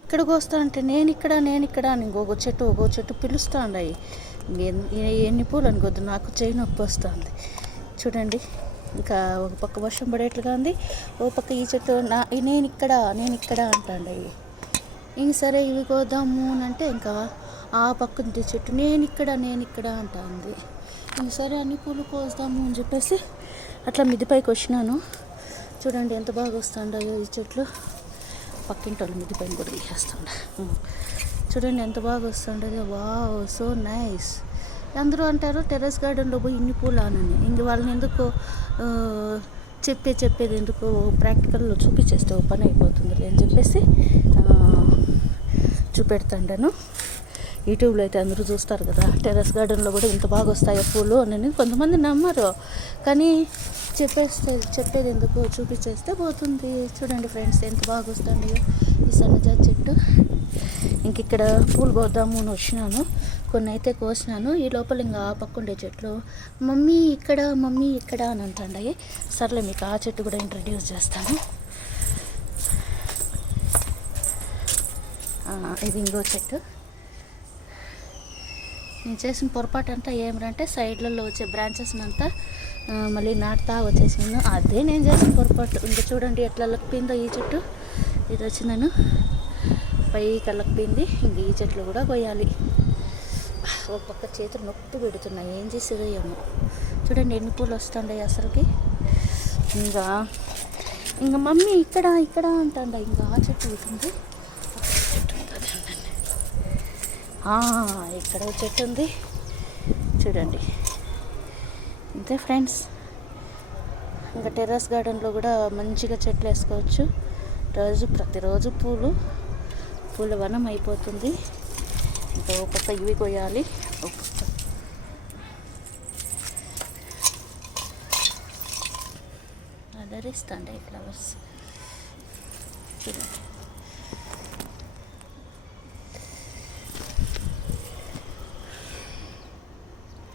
ఇక్కడికి వస్తా అంటే నేను ఇక్కడ అని ఒక్కో చెట్టు పిలుస్తూ ఉన్నాయి. ఎన్ని పూలు అనుకోద్దు, నాకు చేయి నొప్పి వస్తుంది చూడండి. ఇంకా ఒక పక్క వర్షం పడేట్లుగా ఉంది, ఓ పక్క ఈ చెట్టు నేను ఇక్కడ అంటాండి. ఇంక సరే ఇవి కోద్దాము అని అంటే ఇంకా ఆ పక్క చెట్టు నేను ఇక్కడ అంటుంది. ఇంక సరే అన్ని పూలు కోస్తాము అని చెప్పేసి అట్లా మిద్దిపైకి వచ్చినాను. చూడండి ఎంత బాగా వస్తుండయో ఈ చెట్లు. పక్కింటి వాళ్ళు మిద్దిపైన కూడా తీసేస్తుండ. చూడండి ఎంత బాగా వస్తుండదో. Wow, so nice. అందరూ అంటారు టెర్రస్ గార్డెన్లో పోయి ఇన్ని పూలు అనని. ఇంక వాళ్ళని ఎందుకు చెప్పేది ఎందుకు, ప్రాక్టికల్లో చూపించేస్తే ఓ పని అయిపోతుంది అని చెప్పేసి చూపెడతాను. యూట్యూబ్లో అయితే అందరూ చూస్తారు కదా, టెర్రస్ గార్డెన్లో కూడా ఇంత బాగా వస్తాయో పూలు అని. కొంతమంది నమ్మరు, కానీ చెప్పేది ఎందుకు, చూపించేస్తే పోతుంది. చూడండి ఫ్రెండ్స్ ఎంత బాగా వస్తుంది ఈ సన్నజాతి చెట్టు. ఇంక ఇక్కడ పూలు కోద్దాము అని వచ్చినాను. కొన్ని అయితే కోసినాను. ఈ లోపల ఇంకా ఆ పక్క ఉండే చెట్లు మమ్మీ ఇక్కడ అని అంటాయి. సర్లే మీకు ఆ చెట్టు కూడా ఇంట్రడ్యూస్ చేస్తాను. ఇది ఇంకో చెట్టు. నేను చేసిన పొరపాటు అంతా ఏమిటంటే సైడ్లలో వచ్చే బ్రాంచెస్ని అంతా మళ్ళీ నాటుతా వచ్చేసాను. అదే నేను చేసిన పొరపాటు. ఇంకా చూడండి ఎట్లా లక్కిపోయిందో ఈ చెట్టు. ఇది వచ్చిందను పైకి అల్లకపోయింది. ఇంక ఈ చెట్లు కూడా కొయ్యాలి. ఒక పక్క చేతులు నొప్పి పెడుతున్నాయి, ఏం చేసేదో ఏమో. చూడండి ఎన్ని పూలు వస్తుంటాయి అసలుకి. ఇంకా మమ్మీ ఇక్కడ అంటాండ. ఇంకా ఆ చెట్టు ఉంటుంది, ఇక్కడ ఒక చెట్టు ఉంది చూడండి. అంతే ఫ్రెండ్స్. ఇంకా టెర్రస్ గార్డెన్లో కూడా మంచిగా చెట్లు వేసుకోవచ్చు. ప్రతిరోజు పూల వనం అయిపోతుంది. ఇంకా ఒక పక్క ఇవి కొయ్యాలి, ఒక పక్క అదరిస్తాండి ఫ్లవర్స్ చూడండి.